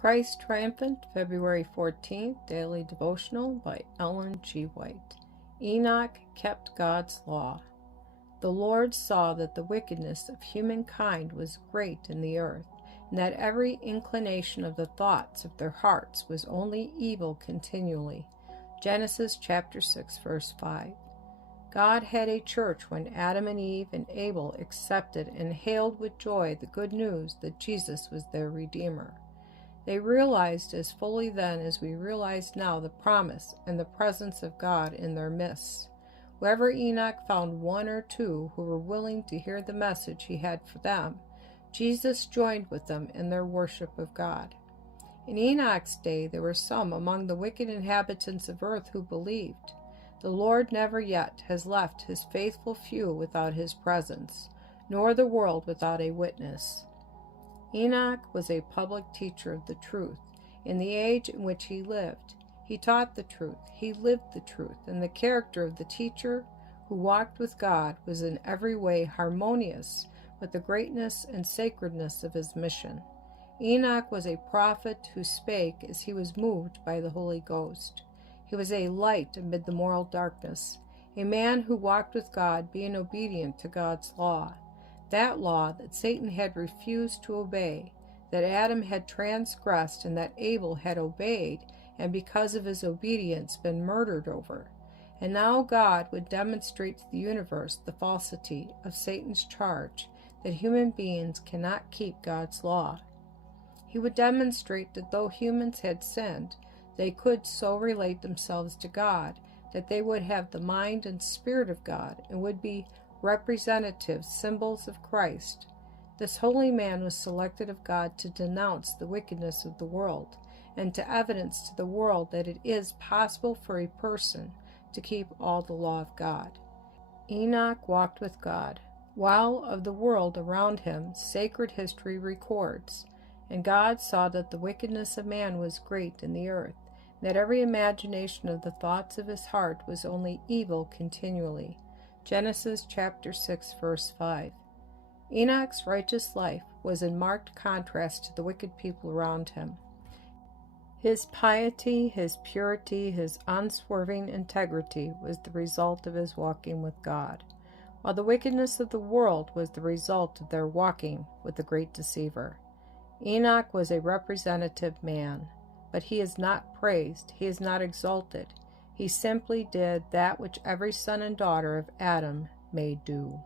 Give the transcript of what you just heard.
Christ Triumphant, February 14th, Daily Devotional by Ellen G. White. Enoch kept God's law. The Lord saw that the wickedness of humankind was great in the earth, and that every inclination of the thoughts of their hearts was only evil continually. Genesis chapter 6, verse 5. God had a church when Adam and Eve and Abel accepted and hailed with joy the good news that Jesus was their Redeemer. They realized as fully then as we realize now the promise and the presence of God in their midst. Wherever Enoch found one or two who were willing to hear the message he had for them, Jesus joined with them in their worship of God. In Enoch's day there were some among the wicked inhabitants of earth who believed. The Lord never yet has left his faithful few without his presence, nor the world without a witness. Enoch was a public teacher of the truth. In the age in which he lived, he taught the truth, he lived the truth, and the character of the teacher who walked with God was in every way harmonious with the greatness and sacredness of his mission. Enoch was a prophet who spake as he was moved by the Holy Ghost. He was a light amid the moral darkness, a man who walked with God, being obedient to God's law. That law that Satan had refused to obey, that Adam had transgressed and that Abel had obeyed, and because of his obedience been murdered over. And now God would demonstrate to the universe the falsity of Satan's charge that human beings cannot keep God's law. He would demonstrate that though humans had sinned, they could so relate themselves to God that they would have the mind and spirit of God and would be representative symbols of Christ. This holy man was selected of God to denounce the wickedness of the world and to evidence to the world that it is possible for a person to keep all the law of God. Enoch walked with God, while of the world around him sacred history records, and God saw that the wickedness of man was great in the earth, and that every imagination of the thoughts of his heart was only evil continually. Genesis chapter 6, verse 5. Enoch's righteous life was in marked contrast to the wicked people around him. His piety, his purity, his unswerving integrity was the result of his walking with God, while the wickedness of the world was the result of their walking with the great deceiver. Enoch was a representative man, but he is not praised, he is not exalted. He simply did that which every son and daughter of Adam may do.